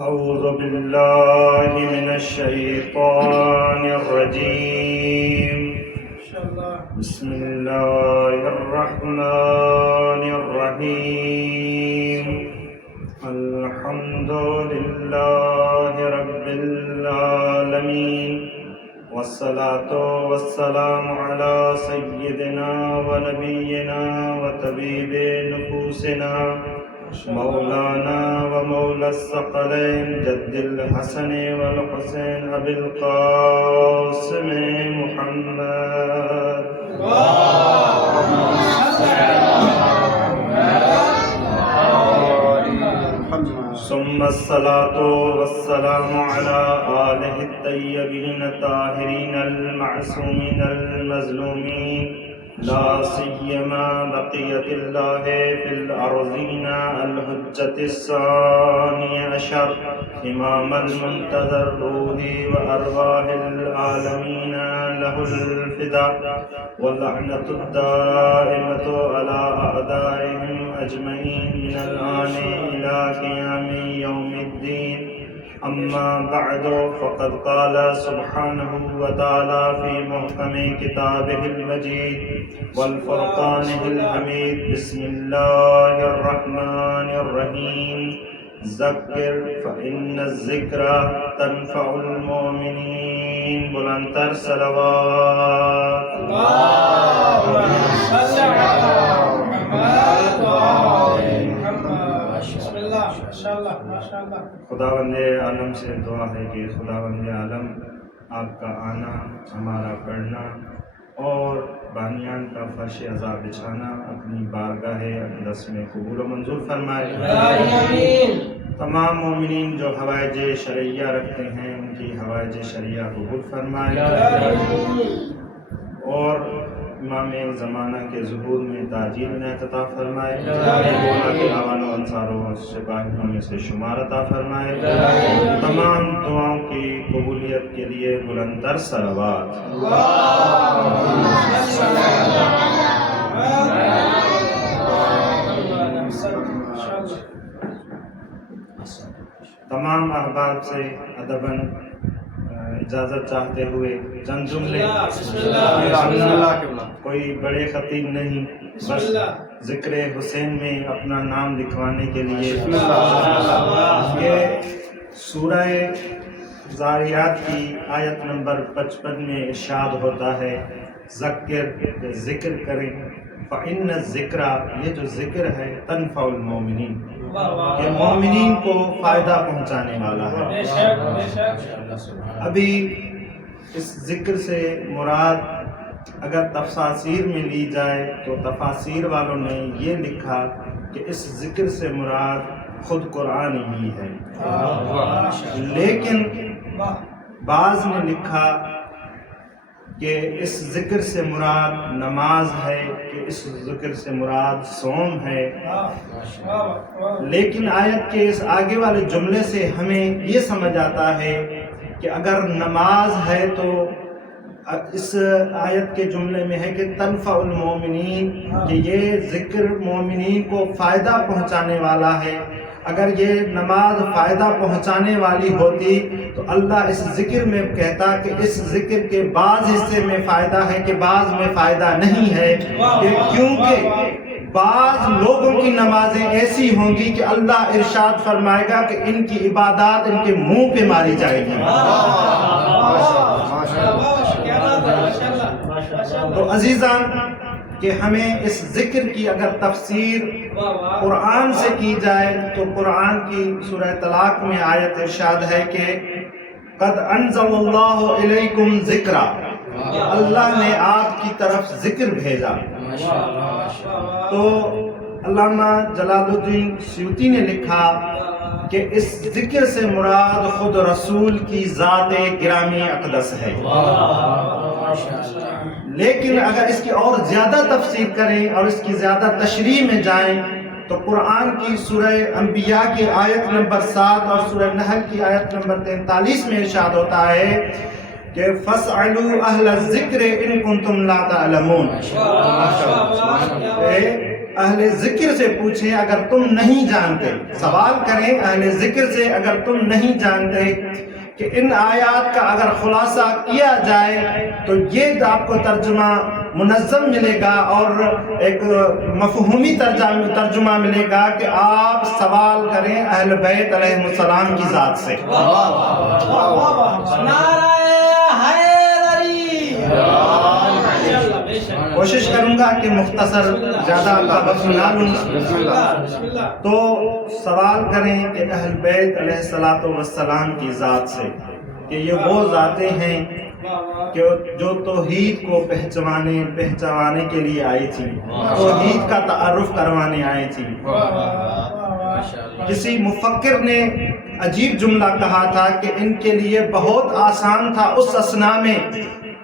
أعوذ بالله من الشيطان الرجيم. بسم الله الرحمن الرحيم. الحمد لله رب العالمين، والصلاة والسلام على سيدنا ونبينا وطبيب نفوسنا مولانا ومولى الثقلين جد الحسن والحسين أبي القاسم محمد. ثم الصلاة والسلام على آله الطيبين الطاهرين المعصومين المظلومين، لا سيما بقية الله في الأرضين الحجة الثاني عشر إمام المنتظر روحي وأرواح العالمين له الفداء، واللعنة الدائمة على أعدائهم أجمعين من الآن إلى قيام يوم الدين. أما بعد، فقد قال سبحانه وتعالى في محكم كتابه المجيد والفرقانه الحميد: بسم الله الرحمن الرحيم. ذکر فإن الذکر تنفع المؤمنین. بلندتر صلوات. خداوند عالم سے دعا ہے کہ خداوند عالم آپ کا آنا، ہمارا پڑھنا اور بانیان کا فرش عزا بچھانا اپنی بارگاہ اقدس میں قبول و منظور فرمائے. تمام مومنین جو حوائج شرعیہ رکھتے ہیں ان کی حوائج شرعیہ قبول فرمائے، اور امام زمانہ کے ظہور میں تاجیل عنایت عطا فرمائے. مولا کے آوان و انصاروں اور سپاہیوں میں سے شمار عطا فرمائے. تمام دعاؤں کی قبولیت کے لیے بلندتر صلوات. تمام احباب سے ادباً اجازت چاہتے ہوئے چند جملے. کوئی بڑے خطیب نہیں، بس ذکر حسین میں اپنا نام لکھوانے کے لیے. یہ سورہ ذاریات کی آیت نمبر 55 میں ارشاد ہوتا ہے: ذکر کریں فإن الذکر، یہ جو ذکر ہے تنفع المؤمنین، یہ مومنین کو فائدہ پہنچانے والا ہے. ابھی اس ذکر سے مراد اگر تفاسیر میں لی جائے تو تفاسیر والوں نے یہ لکھا کہ اس ذکر سے مراد خود قرآن ہی ہے، لیکن بعض نے لکھا کہ اس ذکر سے مراد نماز ہے، کہ اس ذکر سے مراد صوم ہے. لیکن آیت کے اس آگے والے جملے سے ہمیں یہ سمجھ آتا ہے کہ اگر نماز ہے تو اس آیت کے جملے میں ہے کہ تنفع المؤمنین، کہ یہ ذکر مومنین کو فائدہ پہنچانے والا ہے. اگر یہ نماز فائدہ پہنچانے والی ہوتی تو اللہ اس ذکر میں کہتا کہ اس ذکر کے بعض حصے میں فائدہ ہے کہ بعض میں فائدہ نہیں ہے، کیونکہ بعض لوگوں کی نمازیں ایسی ہوں گی کہ اللہ ارشاد فرمائے گا کہ ان کی عبادات ان کے منہ پہ ماری جائے گی. تو عزیزان، کہ ہمیں اس ذکر کی اگر تفسیر قرآن سے کی جائے تو قرآن کی سورہ طلاق میں آیت ارشاد ہے کہ قد انزل اللہ علیکم ذکرا، اللہ نے آپ کی طرف ذکر بھیجا. تو علامہ جلال الدین سیوطی نے لکھا کہ اس ذکر سے مراد خود رسول کی ذات گرامی اقدس ہے. لیکن اگر اس کی اور زیادہ تفسیر کریں اور اس کی زیادہ تشریح میں جائیں تو قرآن کی سورہ انبیاء کی آیت نمبر 7 اور سورہ نحل کی آیت نمبر 43 میں ارشاد ہوتا ہے کہ فَاسْأَلُوا أَهْلَ الذِّكْرِ إِن كُنتُمْ لَا تَعْلَمُونَ. اہل ذکر سے پوچھیں اگر تم نہیں جانتے، سوال کریں اہل ذکر سے اگر تم نہیں جانتے کہ ان آیات کا اگر خلاصہ کیا جائے تو یہ آپ کو ترجمہ منظم ملے گا اور ایک مفہومی ترجمہ ملے گا کہ آپ سوال کریں اہل بیت علیہ السلام کی ذات سے۔ کوشش کروں گا کہ مختصر زیادہ آپ کا وقت نہ لوں، تو سوال کریں کہ اہل بیت علیہ السلام کی ذات سے کہ یہ وہ ذاتیں ہیں کہ جو توحید کو پہچانے کے لیے آئی تھی، توحید کا تعارف کروانے آئی تھی۔ کسی مفکر نے عجیب جملہ کہا تھا کہ ان کے لیے بہت آسان تھا اس اثنا میں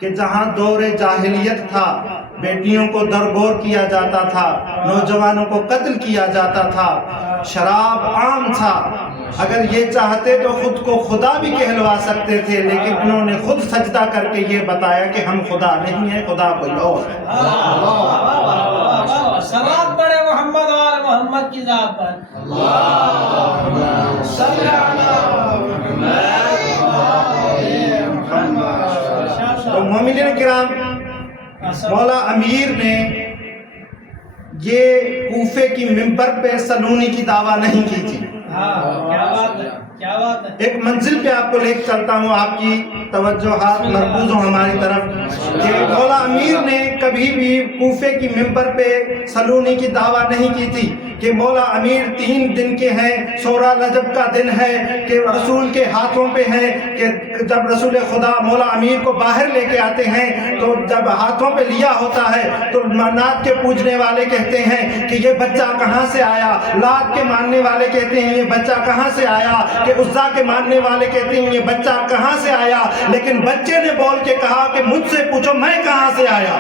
کہ جہاں دور جاہلیت تھا، بیٹیوں کو درگور کیا جاتا تھا، نوجوانوں کو قتل کیا جاتا تھا، شراب عام تھا، اگر یہ چاہتے تو خود کو خدا بھی کہلوا سکتے تھے، لیکن انہوں نے خود سجدہ کر کے یہ بتایا کہ ہم خدا نہیں ہیں، خدا کوئی اور ہے۔ صلوات پڑھے محمد اور محمد کی ذات پر۔ تو مومنین کرام، مولا امیر نے یہ کوفے کی ممبر پہ سلونی کی دعویٰ نہیں کی تھی۔ کیا بات ہے، کیا بات ہے۔ ایک منزل پہ آپ کو لے چلتا ہوں، آپ کی توجہات مرکوز ہوں ہماری طرف، کہ مولا امیر نے کبھی بھی کوفے کی ممبر پہ سلونی کی دعویٰ نہیں کی تھی کہ مولا امیر 3 دن کے ہیں، 16 رجب کا دن ہے، کہ رسول کے ہاتھوں پہ ہے، کہ جب رسول خدا مولا امیر کو باہر لے کے آتے ہیں تو جب ہاتھوں پہ لیا ہوتا ہے تو منات کے پوجنے والے کہتے ہیں کہ یہ بچہ کہاں سے آیا، لات کے ماننے والے کہتے ہیں یہ بچہ کہاں سے آیا، کہ عزا کے ماننے والے کہتے ہیں یہ بچہ کہاں سے آیا، لیکن بچے نے بول کے کہا کہ مجھ سے پوچھو میں کہاں سے آیا۔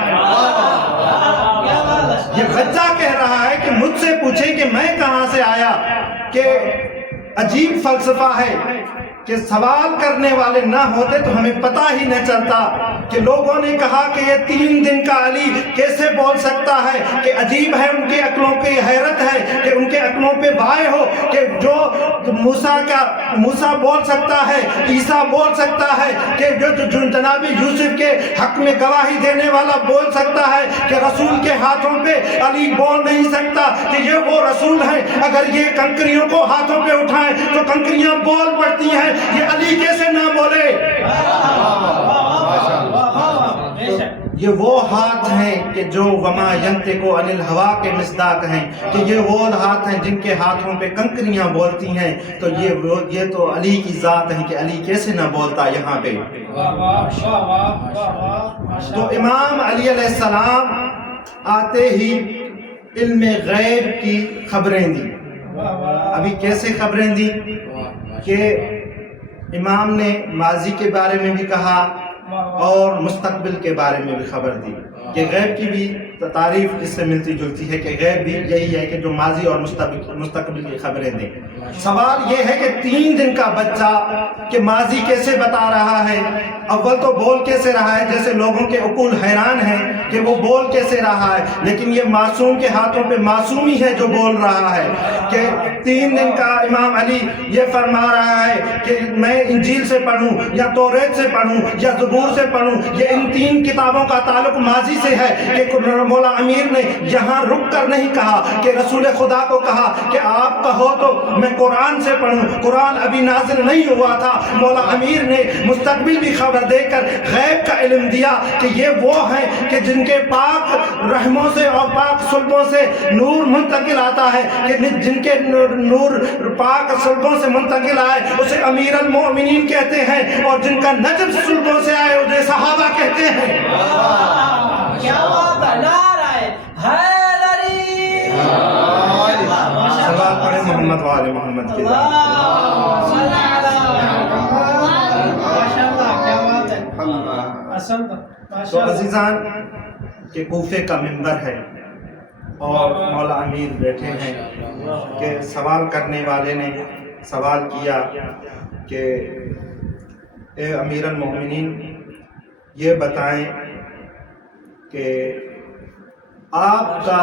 یہ بچہ کہہ رہا ہے کہ مجھ سے پوچھے کہ میں کہاں سے آیا، کہ عجیب فلسفہ ہے کہ سوال کرنے والے نہ ہوتے تو ہمیں پتہ ہی نہ چلتا کہ لوگوں نے کہا کہ یہ 3 دن کا علی کیسے بول سکتا ہے، کہ عجیب ہے ان کے عقلوں کی حیرت ہے کہ ان کے عقلوں پہ بھائے ہو، کہ جو موسیٰ بول سکتا ہے، عیسیٰ بول سکتا ہے، کہ جو جناب یوسف کے حق میں گواہی دینے والا بول سکتا ہے، کہ رسول کے ہاتھوں پہ علی بول نہیں سکتا کہ یہ وہ رسول ہیں، اگر یہ کنکریوں کو ہاتھوں پہ اٹھائیں تو کنکریاں بول پڑتی ہیں، یہ علی کیسے نہ بولے؟ یہ وہ ہاتھ ہیں کہ جو وما ینطق عن الہوا کے مصداق ہیں، کہ یہ وہ ہاتھ ہیں جن کے ہاتھوں پہ کنکریاں بولتی ہیں، تو یہ تو علی کی ذات ہے کہ علی کیسے نہ بولتا یہاں پہ۔ تو امام علی علیہ السلام آتے ہی علم غیب کی خبریں دی۔ ابھی کیسے خبریں دی کہ امام نے ماضی کے بارے میں بھی کہا اور مستقبل کے بارے میں بھی خبر دی، کہ غیب کی بھی تعریف اس سے ملتی جلتی ہے، کہ غیب بھی یہی ہے کہ جو ماضی اور مستقبل کی خبریں دیں۔ سوال یہ ہے کہ 3 دن کا بچہ کہ ماضی کیسے بتا رہا ہے، اول تو بول کیسے رہا ہے، جیسے لوگوں کے عقول حیران ہیں کہ وہ بول کیسے رہا ہے، لیکن یہ معصوم کے ہاتھوں پہ معصومی ہے جو بول رہا ہے، کہ 3 دن کا امام علی یہ فرما رہا ہے کہ میں انجیل سے پڑھوں یا توریت سے پڑھوں یا زبور سے پڑھوں، یہ ان 3 کتابوں کا تعلق ماضی سے ہے، کہ مولا امیر نے یہاں رک کر نہیں کہا کہ رسول خدا کو کہا کہ آپ کہو تو میں قرآن سے پڑھوں، قرآن ابھی نازل نہیں ہوا تھا، مولا امیر نے مستقبل بھی خبر دے کر غیب کا علم دیا کہ یہ وہ ہیں کہ جن کے پاک رحموں سے اور پاک صلبوں سے نور منتقل آتا ہے، کہ جن کے نور پاک صلبوں سے منتقل آئے اسے امیر المؤمنین کہتے ہیں، اور جن کا نجم صلبوں سے آئے اسے صحابہ کہتے ہیں۔ کیا بات ہے، نعرہ حیدری، صلوات پڑھیں محمد و آل محمد کے تو عزیزان کہ کوفے کا منبر ہے اور مولا امیر بیٹھے ہیں، کہ سوال کرنے والے نے سوال کیا کہ اے امیر المؤمنین یہ بتائیں کہ آپ کا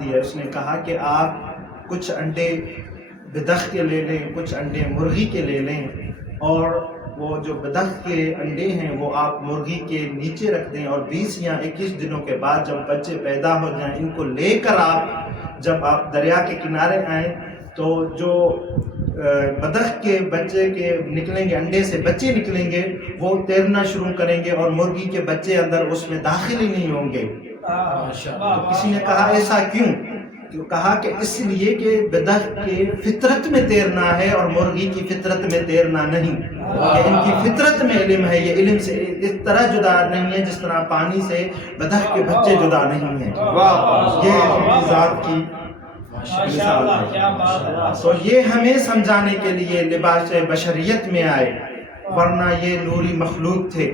دی ہے، اس نے کہا کہ آپ کچھ انڈے بدخ کے لے لیں، کچھ انڈے مرغی کے لے لیں، اور وہ جو بدخ کے انڈے ہیں وہ آپ مرغی کے نیچے رکھ دیں، اور 20 یا 21 دنوں کے بعد جب بچے پیدا ہو جائیں ان کو لے کر جب آپ دریا کے کنارے آئیں تو جو بدخ کے بچے کے نکلیں گے، انڈے سے بچے نکلیں گے، وہ تیرنا شروع کریں گے اور مرغی کے بچے اندر اس میں داخل ہی نہیں ہوں گے۔ تو کسی نے کہا ایسا کیوں؟ تو کہا کہ اس لیے کہ بدخ کے فطرت میں تیرنا ہے اور مرغی کی فطرت میں تیرنا نہیں، کہ ان کی فطرت میں علم ہے، یہ علم سے اس طرح جدا نہیں ہے جس طرح پانی سے بدخ کے بچے جدا نہیں ہیں۔ یہ ذات کی مثال ہے۔ تو یہ ہمیں سمجھانے کے لیے لباس بشریت میں آئے، ورنہ یہ نوری مخلوق تھے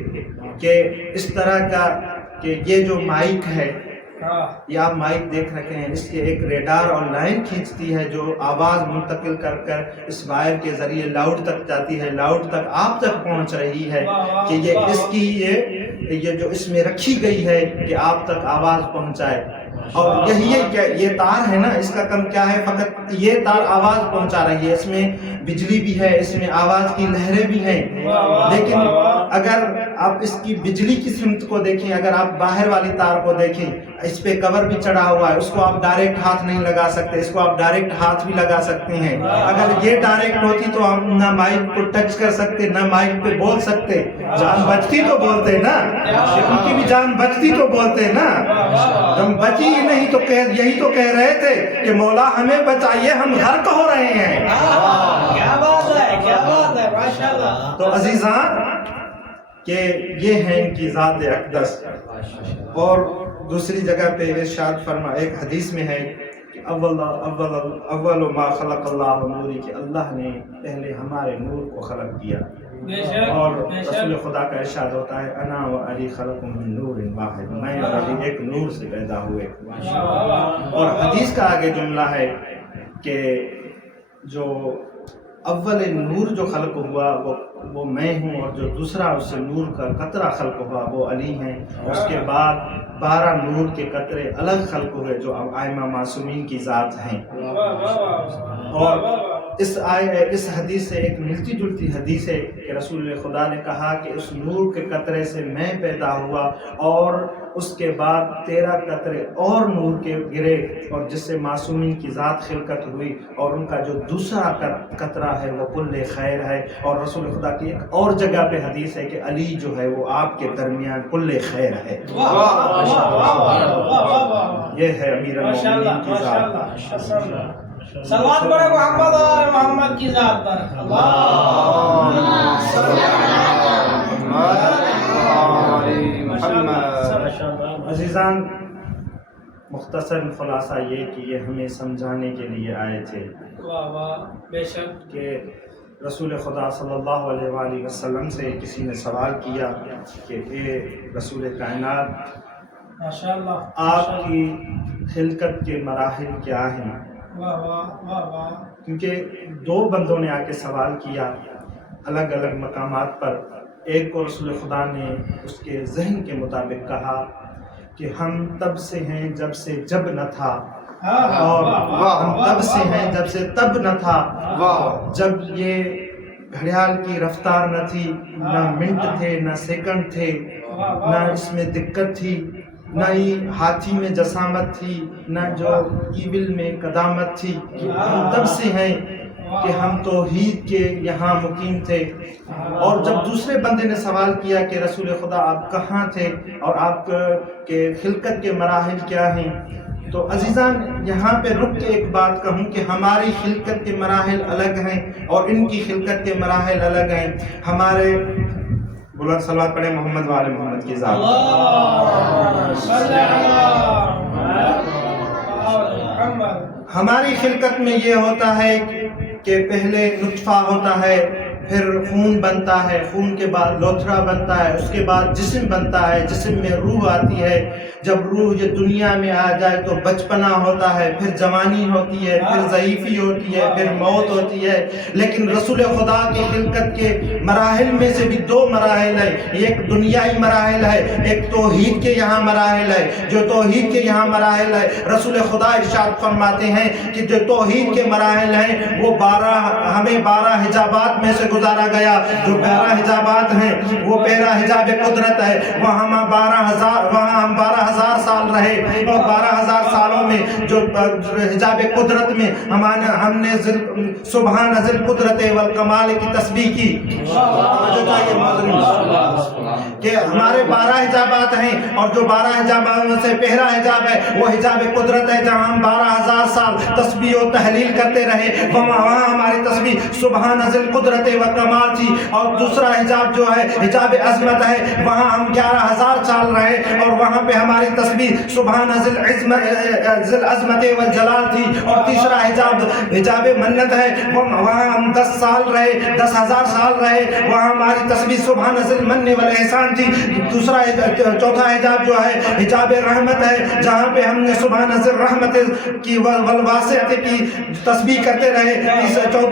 کہ اس طرح کا کہ یہ جو مائک ہے، یہ آپ مائک دیکھ رکھے ہیں، اس کے ایک ریڈار اور لائن کھینچتی ہے جو آواز منتقل کر کر اس وائر کے ذریعے لاؤڈ تک جاتی ہے، لاؤڈ تک آپ تک پہنچ رہی ہے کہ یہ اس کی یہ جو اس میں رکھی گئی ہے کہ آپ تک آواز پہنچائے۔ اور یہی ہے، یہ تار ہے نا، اس کا کم کیا ہے، فقط یہ تار آواز پہنچا رہی ہے، اس میں بجلی بھی ہے، اس میں آواز کی لہریں بھی ہیں، لیکن اگر آپ اس کی بجلی کی سمت کو دیکھیں، اگر آپ باہر والی تار کو دیکھیں، اس پہ کور بھی چڑھا ہوا ہے، اس کو آپ ڈائریکٹ ہاتھ نہیں لگا سکتے، اس کو آپ ڈائریکٹ ہاتھ بھی لگا سکتے ہیں۔ اگر یہ ڈائریکٹ ہوتی تو ہم نہ مائک کو ٹچ کر سکتے، نہ مائک پہ بول سکتے، جان بچتی تو بولتے نا، ان کی بھی جان بچتی تو بولتے نا، ہم بچی ہی نہیں تو یہی تو کہہ رہے تھے کہ مولا ہمیں بچائیے، ہم غرق ہو رہے ہیں۔ کیا بات ہے، کیا بات ہے، ماشاءاللہ۔ تو عزیزان کہ یہ ہے ان کی ذات اقدس۔ اور دوسری جگہ پہ ارشاد فرما، ایک حدیث میں ہے کہ اول ما خلق اللہ نوری، کہ اللہ نے پہلے ہمارے نور کو خلق کیا، اور رسول خدا کا ارشاد ہوتا ہے انا و علی خلق من نور واحد، میں اور علی ایک نور سے پیدا ہوئے۔ اور حدیث کا آگے جملہ ہے کہ جو اول نور جو خلق ہوا وہ میں ہوں، اور جو دوسرا اس سے نور کا قطرہ خلق ہوا وہ علی ہیں، اس کے بعد 12 نور کے قطرے الگ خلق ہوئے جو اب ائمہ معصومین کی ذات ہیں۔ اور اس حدیث سے ایک ملتی جلتی حدیث ہے کہ رسول خدا نے کہا کہ اس نور کے قطرے سے میں پیدا ہوا، اور اس کے بعد 13 قطرے اور نور کے گرے، اور جس سے معصومین کی ذات خلقت ہوئی، اور ان کا جو دوسرا قطرہ ہے وہ کل خیر ہے۔ اور رسول خدا کی ایک اور جگہ پہ حدیث ہے کہ علی جو ہے وہ آپ کے درمیان کل خیر ہے۔ یہ ہے امیر المومنین کی ذات۔ صلوات پڑھے محمد اور محمد کی ذات پر۔ عزیزان، مختصر خلاصہ یہ کہ یہ ہمیں سمجھانے کے لیے آئے تھے بے شک کہ رسول خدا صلی اللہ علیہ وآلہ وسلم سے کسی نے سوال کیا کہ اے رسول کائنات، ماشاءاللہ، آپ کی خلقت کے مراحل کیا ہیں؟ کیونکہ 2 بندوں نے آ کے سوال کیا الگ الگ مقامات پر۔ ایک کو رسول خدا نے اس کے ذہن کے مطابق کہا کہ ہم تب سے ہیں جب سے جب نہ تھا، اور ہم تب سے ہیں جب سے تب نہ تھا، جب یہ گھڑیال کی رفتار نہ تھی، نہ منٹ تھے، نہ سیکنڈ تھے، نہ اس میں دقت تھی، نہ ہی ہاتھی میں جسامت تھی، نہ جو ایول میں قدامت تھی۔ ہم تب سے ہیں کہ ہم توحید کے یہاں مقیم تھے۔ اور جب دوسرے بندے نے سوال کیا کہ رسول خدا آپ کہاں تھے اور آپ کے خلقت کے مراحل کیا ہیں، تو عزیزان یہاں پہ رک کے ایک بات کہوں کہ ہماری خلقت کے مراحل الگ ہیں اور ان کی خلقت کے مراحل الگ ہیں۔ ہمارے بلند صلوات پڑھے محمد وآل محمد کی ذات۔ ہماری خلقت میں یہ ہوتا ہے کہ پہلے نطفہ ہوتا ہے، پھر خون بنتا ہے، خون کے بعد لوتھڑا بنتا ہے، اس کے بعد جسم بنتا ہے، جسم میں روح آتی ہے، جب روح یہ دنیا میں آ جائے تو بچپنا ہوتا ہے، پھر جوانی ہوتی ہے، پھر ضعیفی ہوتی ہے، پھر موت ہوتی ہے۔ لیکن رسول خدا کی خلقت کے مراحل میں سے بھی دو مراحل ہیں، ایک دنیائی مراحل ہے، ایک توحید کے یہاں مراحل ہے۔ جو توحید کے یہاں مراحل ہے، رسول خدا ارشاد فرماتے ہیں کہ جو توحید کے مراحل ہیں وہ ہمیں 12 حجابات میں سے گزارا گیا۔ جو 12 حجابات ہیں وہ پہلا حجاب قدرت ہے، وہاں ہم 12,000 سال رہے، اور 12,000 سالوں میں جو حجاب قدرت میں ہم نے سبحان ذی القدرت والکمال کی تسبیح کی کہ ہمارے 12 حجابات ہیں، اور جو 12 حجابات میں سے پہلا حجاب ہے وہ حجاب قدرت ہے، جہاں ہم 12,000 سال تسبیح و تحلیل کرتے رہے، وہاں ہماری تسبیح سبحان ذی القدرت والکمال تھی۔ اور دوسرا حجاب جو ہے حجاب عظمت ہے، وہاں ہم 11,000 سال رہے، اور وہاں پہ ہماری تسبیح سبحان ذی العظمت والجلال تھی۔ اور تیسرا حجاب منت ہے، وہاں ہم 10 سال رہے، 10,000 سال رہے، وہاں ہماری تسبیح سبحان ذی المن والاحسان تھی۔ چوتھا حجاب جو ہے حجاب رحمت ہے، جہاں پہ ہم نے سبحان ذی الرحمت کی والواسعت کی تسبیح کرتے رہے۔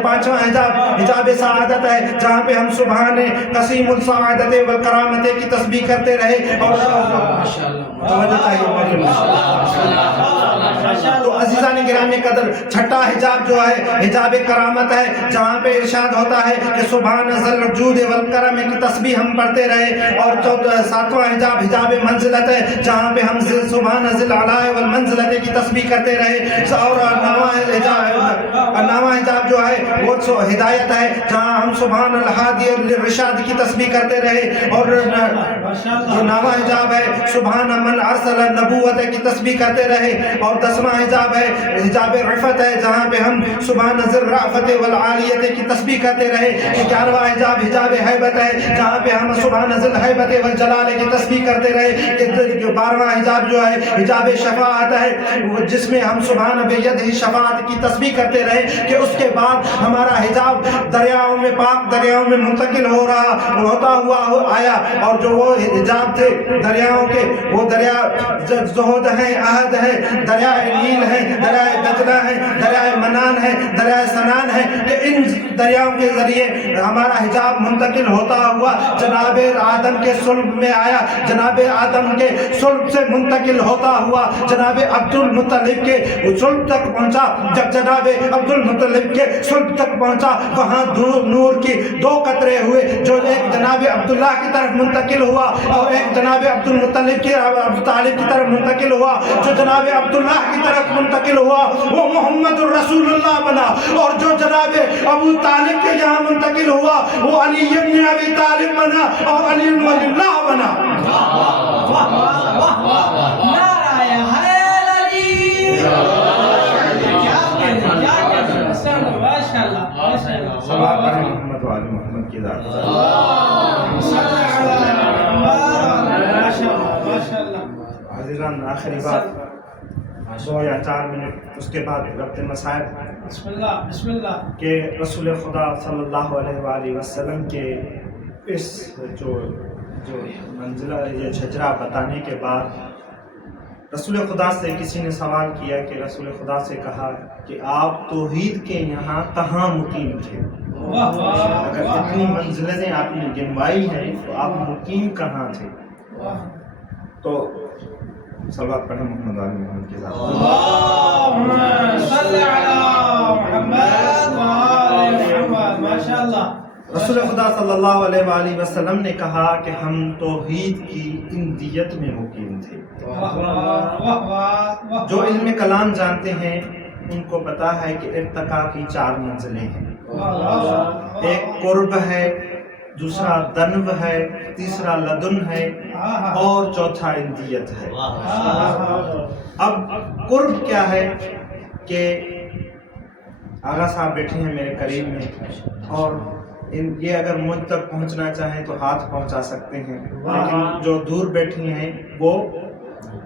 پانچواں حجاب سعادت ہے، جہاں پہ ہم سبحان قسیم السعادت والکرامت کی تسبیح کرتے رہے۔ اور تو عزیزان گرامی قدر چھٹا حجاب جو ہے حجاب کرامت ہے، جہاں پہ ارشاد ہوتا ہے کہ سبحان ذی الجود والکرم کی تسبیح ہم پڑھتے رہے۔ اور ساتواں حجاب حجاب منزلت ہے، جہاں پہ ہم سبحان ذی العلاء والمنزلت کی تسبیح کرتے رہے۔ اور نواں حجاب جو ہے وہ ہدایت ہے، جہاں ہم سبحان الہادی الرشاد کی تسبیح کرتے رہے۔ اور جو نواں حجاب ہے سبحان من ارسل النبوت کی تسبیح کرتے رہے۔ اور 10واں حجاب ہے حجاب رفعت ہے، جہاں پہ ہم سبحان ذی الرأفت والعالیت کی تسبیح کرتے رہے۔ 11واں حجاب حجاب ہیبت ہے، جہاں پہ ہم سبحان ذی الہیبت والجلال کی تسبیح کرتے رہے۔ 12واں حجاب جو ہے حجاب شفاعت ہے، جس میں ہم سبحان بیدہ شفاعت کی تسبیح کرتے رہے، کہ اس کے بعد ہمارا حجاب دریاؤں میں پاک دریاؤں میں منتقل ہوتا ہوا آیا۔ اور جو وہ حجاب تھے دریاؤں کے، وہ دریا زہد ہیں، احد ہے، دریا نیل ہے، دریا دجلہ ہے، دریا منان ہے، دریا سنان ہے، کہ ان دریاؤں کے ذریعے ہمارا حجاب منتقل ہوتا ہوا جناب آدم کے صلب میں آیا۔ جناب آدم کے صلب سے منتقل ہوتا ہوا جناب عبد المطلب کے صلب تک پہنچا۔ جب جناب عبد المطلب کے صلب تک پہنچا، وہاں نور کی 2 قطرے ہوئے، جو ایک جناب عبداللہ کی طرف منتقل ہوا، اور ایک جناب عبد المطلب کے ابو طالب کی طرف منتقل ہوا۔ جو جناب عبداللہ کی طرف منتقل ہوا وہ محمد الرسول اللہ بنا، اور جو جناب ابو طالب کے یہاں منتقل ہوا وہ علی ابن ابی طالب بنا، اور علی ولی اللہ بنا۔ محمد و آل محمد کی ذات عزیزان، آخری بات 2 یا 4 منٹ، اس کے بعد ربط مسائل۔ بسم اللہ کہ رسول خدا صلی اللہ علیہ وآلہ وسلم کے اس جو منزلہ یہ شجرہ بتانے کے بعد رسول خدا سے کسی نے سوال کیا کہ رسول خدا سے کہا کہ آپ توحید کے یہاں کہاں مقیم تھے؟ اگر اتنی منزلیں آپ نے گنوائی ہیں تو آپ مقیم کہاں تھے؟ تو صلوات پڑھیں محمد علی محمد کے ذات۔ اللہم صلی علی محمد و آل محمد۔ ماشاءاللہ۔ رسول خدا صلی اللہ علیہ وآلہ وسلم نے کہا کہ ہم توحید کی اندیت میں مقیم تھے۔ جو علم کلام جانتے ہیں ان کو پتا ہے کہ ارتقاء کی 4 منزلیں ہیں۔ ایک قرب ہے، دوسرا دنو ہے، تیسرا لدن ہے، اور چوتھا اندیت ہے۔ اب قرب کیا ہے کہ آغا صاحب بیٹھے ہیں میرے قریب میں، اور یہ اگر مجھ تک پہنچنا چاہیں تو ہاتھ پہنچا سکتے ہیں، لیکن جو دور بیٹھی ہیں وہ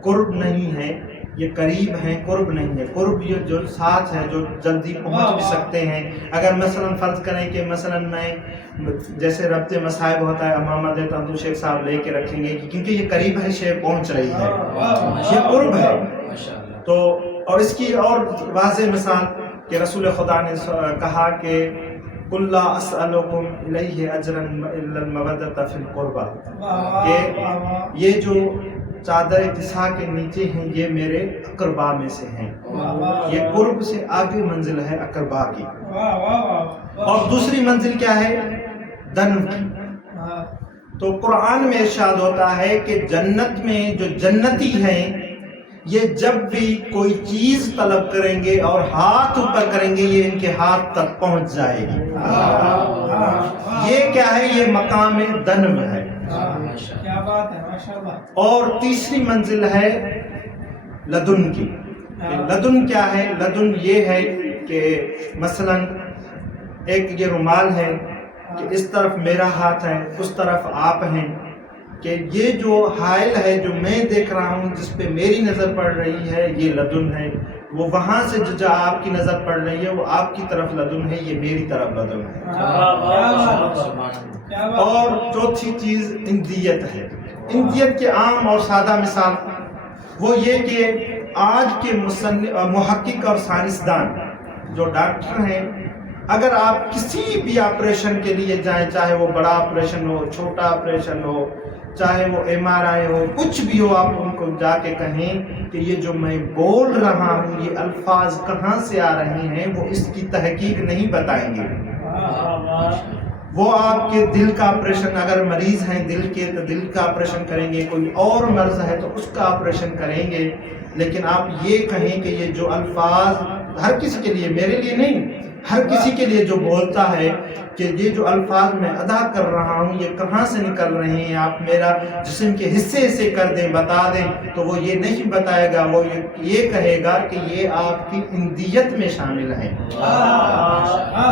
قرب نہیں ہے، یہ قریب ہیں، قرب نہیں ہے۔ قرب یہ جو ساتھ ہے، جو جلدی پہنچ بھی سکتے ہیں۔ اگر مثلا فرض کریں کہ مثلا میں جیسے ربط مصائب ہوتا ہے، امامہ دیتا ہوں تو شیخ صاحب لے کے رکھیں گے کیونکہ یہ قریب ہے، شے پہنچ رہی ہے، یہ قرب ہے. تو اور اس کی اور واضح مثال کہ رسول خدا نے کہا کہ قُلْ لَا أَسْأَلُكُمْ إِلَيْهِ أَجْرًا إِلَّا الْمَوَدَّةَ فِي الْقُرْبَى، کہ یہ جو چادر کسا کے نیچے ہیں یہ میرے اقربا میں سے ہیں. یہ قرب سے آگے منزل ہے اقربا کی. اور دوسری منزل کیا ہے؟ دن کی. تو قرآن میں ارشاد ہوتا ہے کہ جنت میں جو جنتی ہیں یہ جب بھی کوئی چیز طلب کریں گے اور ہاتھ اوپر کریں گے یہ ان کے ہاتھ تک پہنچ جائے گی. یہ کیا ہے؟ یہ مقام دنو ہے. کیا بات ہے، ماشاءاللہ. اور تیسری منزل ہے لدن کی. لدن کیا ہے؟ لدن یہ ہے کہ مثلا ایک یہ رومال ہے کہ اس طرف میرا ہاتھ ہے، اس طرف آپ ہیں، کہ یہ جو حائل ہے جو میں دیکھ رہا ہوں جس پہ میری نظر پڑ رہی ہے یہ لدن ہے. وہ وہاں سے جو آپ کی نظر پڑ رہی ہے وہ آپ کی طرف لدن ہے، یہ میری طرف لدن ہے. اور چوتھی چیز اندیت ہے. اندیت کے عام اور سادہ مثال وہ یہ کہ آج کے محقق اور سائنسدان جو ڈاکٹر ہیں، اگر آپ کسی بھی آپریشن کے لیے جائیں، چاہے وہ بڑا آپریشن ہو، چھوٹا آپریشن ہو، چاہے وہ MRI ہو، کچھ بھی ہو، آپ ان کو جا کے کہیں کہ یہ جو میں بول رہا ہوں یہ الفاظ کہاں سے آ رہے ہیں، وہ اس کی تحقیق نہیں بتائیں گے. وہ آپ کے دل کا آپریشن، اگر مریض ہیں دل کے تو دل کا آپریشن کریں گے، کوئی اور مرض ہے تو اس کا آپریشن کریں گے. لیکن آپ یہ کہیں کہ یہ جو الفاظ ہر کسی کے لیے، میرے لیے نہیں، ہر کسی کے لیے جو بولتا ہے کہ یہ جو الفاظ میں ادا کر رہا ہوں یہ کہاں سے نکل رہے ہیں، آپ میرا جسم کے حصے سے کر دیں، بتا دیں، تو وہ یہ نہیں بتائے گا. وہ یہ کہے گا کہ یہ آپ کی اندیت میں شامل ہیں،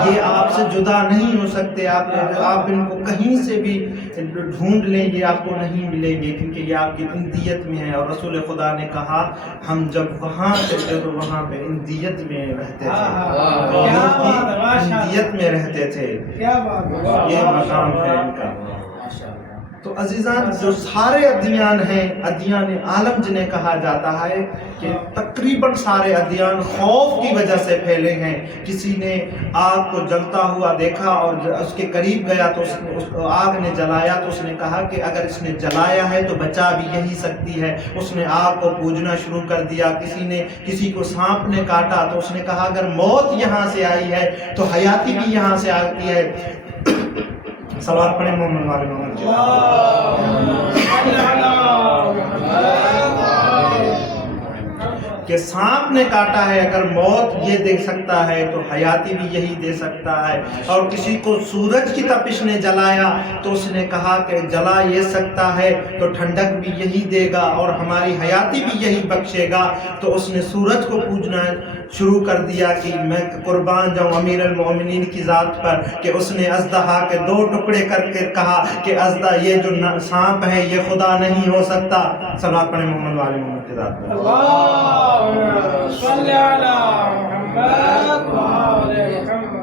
یہ آپ سے جدا نہیں ہو سکتے. آپ ان کو کہیں سے بھی ڈھونڈ لیں گے آپ کو نہیں ملیں گے کیونکہ یہ آپ کی اندیت میں ہے. اور رسول خدا نے کہا ہم جب وہاں تھے تو وہاں پہ اندیت میں رہتے تھے، اندیت میں رہتے تھے. یہ مقام ہے ان کا. تو عزیزان جو سارے ادیان ہیں، ادیان عالم جنہیں کہا جاتا ہے، کہ تقریباً سارے ادیان خوف کی وجہ سے پھیلے ہیں. کسی نے آگ کو جلتا ہوا دیکھا اور اس کے قریب گیا تو اس آگ نے جلایا تو اس نے کہا کہ اگر اس نے جلایا ہے تو بچا بھی یہی سکتی ہے. اس نے آگ کو پوجنا شروع کر دیا. کسی نے کسی کو سانپ نے کاٹا تو اس نے کہا اگر موت یہاں سے آئی ہے تو حیاتی بھی یہاں سے آتی ہے. سوال پڑھیں محمد والے محمد کے کہ سانپ نے کاٹا ہے، اگر موت یہ دے سکتا ہے تو حیاتی بھی یہی دے سکتا ہے. اور کسی کو سورج کی تپش نے جلایا تو اس نے کہا کہ جلا یہ سکتا ہے تو ٹھنڈک بھی یہی دے گا اور ہماری حیاتی بھی یہی بخشے گا. تو اس نے سورج کو پوجنا شروع کر دیا کہ میں قربان جاؤں امیر المومنین کی ذات پر کہ اس نے اژدہا کے 2 ٹکڑے کر کے کہا کہ اژدہا یہ جو سانپ ہے یہ خدا نہیں ہو سکتا. صلوات پڑھیں محمد والے محمد کی ذات پر. اللہم صلی علی محمد وعلی محمد.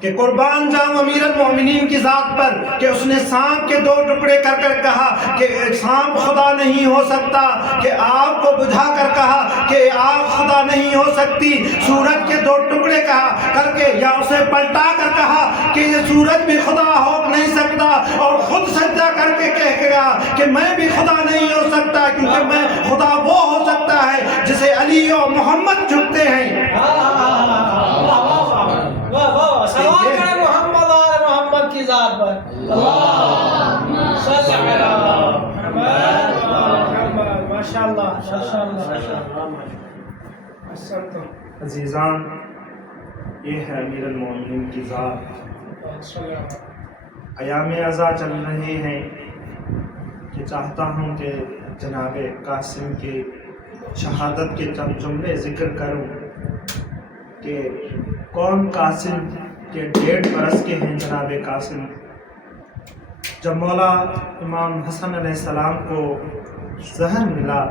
کہ قربان جاؤں امیر المومنین کی ذات پر کہ اس نے سانپ کے 2 ٹکڑے کر کر کہا کہ سانپ خدا نہیں ہو سکتا، کہ آگ کو بجھا کر کہا کہ آگ خدا نہیں ہو سکتی، سورج کے 2 ٹکڑے کہا کر کے یا اسے پلٹا کر کہا کہ یہ سورج بھی خدا ہو نہیں سکتا، اور خود سجدہ کر کے کہے گا کہ میں بھی خدا نہیں ہو سکتا کیونکہ میں خدا وہ ہو سکتا ہے جسے علی اور محمد جھکتے ہیں. سوال کریں محمد اور محمد کی ذات پر. اللہم صلی علی محمد وعلی محمد. ماشاءاللہ ماشاءاللہ. عزیزان یہ ہے امیر المومنین کی ذات. ایام عزا چل رہے ہیں کہ چاہتا ہوں کہ جناب قاسم کے شہادت کے چند جملے ذکر کروں کہ کون قاسم کے 1.5 برس کے ہیں. جناب قاسم جب مولا امام حسن علیہ السلام کو زہر ملا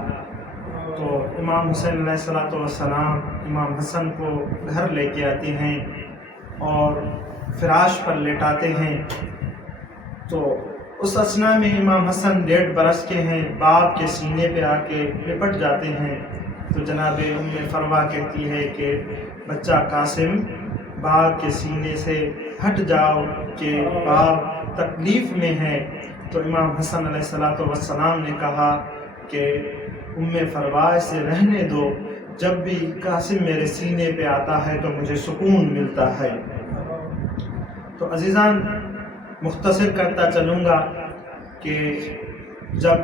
تو امام حسین علیہ السلام امام حسن کو گھر لے کے آتے ہیں اور فراش پر لٹاتے ہیں تو اس اثنا میں امام حسن 1.5 برس کے ہیں، باپ کے سینے پہ آ کے لپٹ جاتے ہیں۔ تو جناب ام فروا کہتی ہے کہ بچہ قاسم باپ کے سینے سے ہٹ جاؤ کہ باپ تکلیف میں ہے۔ تو امام حسن علیہ السلام نے کہا کہ ام فروا سے رہنے دو، جب بھی قاسم میرے سینے پہ آتا ہے تو مجھے سکون ملتا ہے۔ تو عزیزان مختصر کرتا چلوں گا کہ جب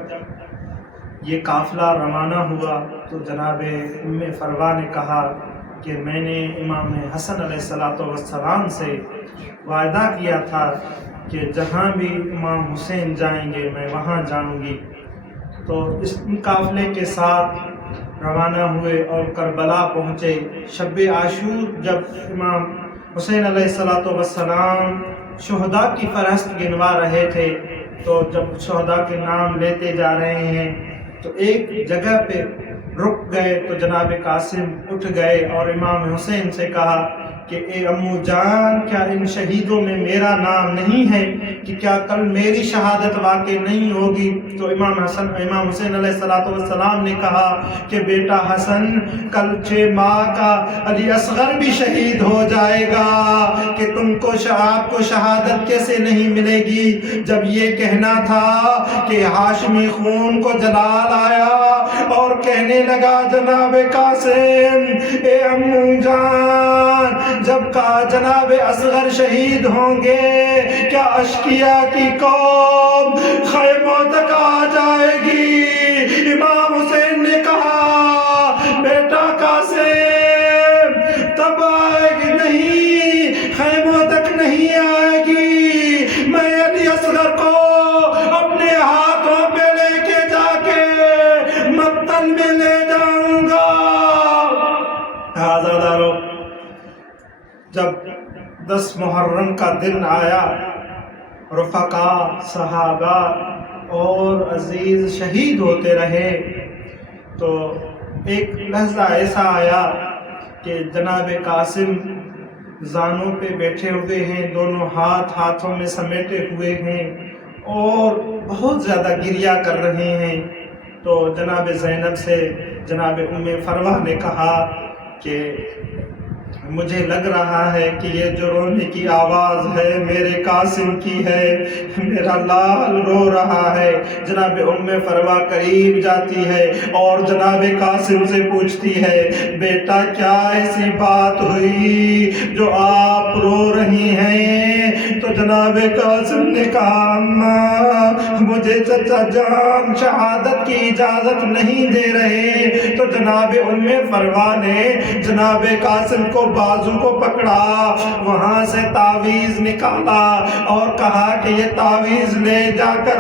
یہ قافلہ روانہ ہوا تو جناب ام فروا نے کہا کہ میں نے امام حسن علیہ السلام سے وعدہ کیا تھا کہ جہاں بھی امام حسین جائیں گے میں وہاں جاؤں گی۔ تو اس قافلے کے ساتھ روانہ ہوئے اور کربلا پہنچے۔ شب عاشور جب امام حسین علیہ السلام شہداء کی فہرست گنوا رہے تھے تو جب شہداء کے نام لیتے جا رہے ہیں تو ایک جگہ پہ رک گئے تو جناب قاسم اٹھ گئے اور امام حسین سے کہا کہ اے امو جان، کیا ان شہیدوں میں میرا نام نہیں ہے کہ کیا کل میری شہادت واقع نہیں ہوگی؟ تو امام حسین علیہ السلام نے کہا کہ بیٹا حسن، کل 6 ماہ کا علی اصغر بھی شہید ہو جائے گا کہ تم کو آپ کو شہادت کیسے نہیں ملے گی؟ جب یہ کہنا تھا کہ ہاشمی خون کو جلال آیا اور کہنے لگا جناب قاسم اے امو جان، جب کہا جناب اصغر شہید ہوں گے کیا اشقیاء کی قوم خیموں تک آ جائے گی؟ امام حسین نے کہا بیٹا قاسم تب آئے گی نہیں، خیموں تک نہیں آئے گی، میں علی اصغر کو اپنے ہاتھوں پہ لے کے جا کے مقتل میں لے جاؤں گا۔ آزادارو، جب 10 محرم کا دن آیا، رفقا، صحابہ اور عزیز شہید ہوتے رہے، تو ایک لحظہ ایسا آیا کہ جناب قاسم زانوں پہ بیٹھے ہوئے ہیں، دونوں ہاتھوں میں سمیٹے ہوئے ہیں اور بہت زیادہ گریہ کر رہے ہیں۔ تو جناب زینب سے جناب ام فروا نے کہا کہ مجھے لگ رہا ہے کہ یہ جو رونے کی آواز ہے میرے قاسم کی ہے، میرا لال رو رہا ہے۔ جناب ام فروا قریب جاتی ہے اور جناب قاسم سے پوچھتی ہے بیٹا کیا ایسی بات ہوئی جو آپ رو رہی ہیں؟ تو جناب قاسم نے کہا اماں مجھے چچا جان شہادت کی اجازت نہیں دے رہے۔ تو جناب ام فروا نے جناب قاسم کو بازو کو پکڑا، وہاں سے تعویذ نکالا اور کہا کہ یہ تعویذ لے جا کر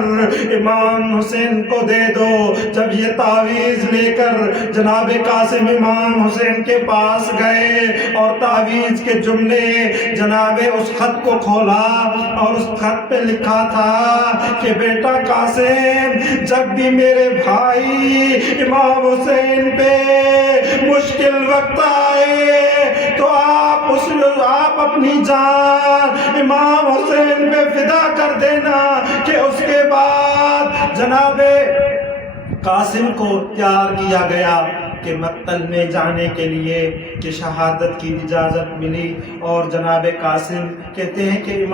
امام حسین کو دے دو۔ جب یہ تعویذ لے کر جناب قاسم امام حسین کے پاس گئے اور تعویذ کے جملے جناب اس خط کو کھولا اور اس خط پہ لکھا تھا کہ بیٹا قاسم، جب بھی میرے بھائی امام حسین پہ مشکل وقت آئے تو آپ اپنی جان امام حسین پہ فدا کر دینا کہ اس کے بعد جناب قاسم کو تیار کیا گیا کہ مقتل میں جانے کے لیے کہ شہادت کی اجازت ملی۔ اور جناب قاسم کہتے ہیں کہ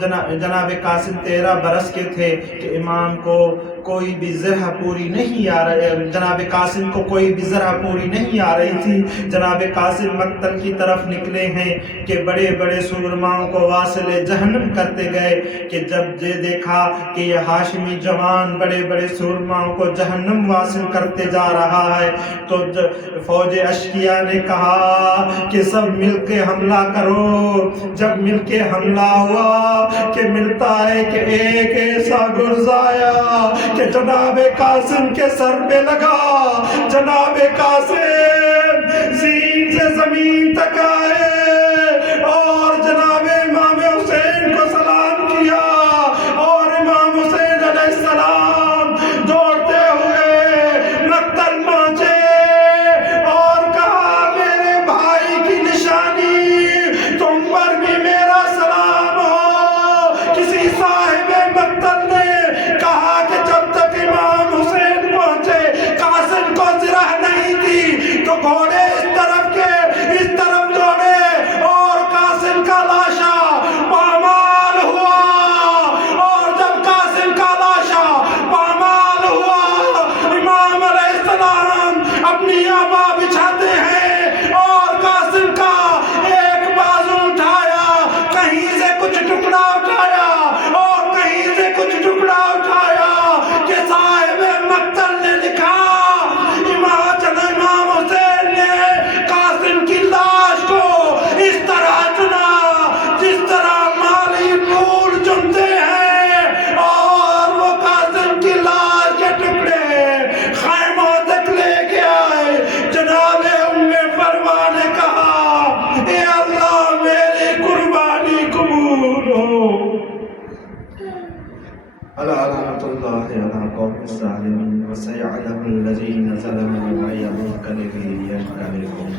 جناب قاسم 13 برس کے تھے کہ امام کو کوئی بھی ذرہ پوری نہیں آ رہی، جناب قاسم کو کوئی بھی ذرہ پوری نہیں آ رہی تھی۔ جناب قاسم مقتل کی طرف نکلے ہیں کہ بڑے بڑے سورماؤں کو واصل جہنم کرتے گئے کہ جب یہ دیکھا کہ یہ ہاشمی جوان بڑے بڑے سورماؤں کو جہنم واصل کرتے جا رہا ہے تو فوج اشقیاء نے کہا کہ سب مل کے حملہ کرو۔ جب مل کے حملہ ہوا کہ ملتا ہے کہ ایک ایسا گرز آیا کہ جناب قاسم کے سر پہ لگا۔ جناب قاسم زین سے زمین تک آئے اور جناب امام حسین کو سلام کیا اور امام حسین علیہ السلام دوڑتے ہوئے مقتل پہنچے اور کہا میرے بھائی کی نشانی تم پر بھی میرا سلام ألا لعنة الله على قوم الظالمين وسيعلم الذين ظلموا أي منقلب ينقلبون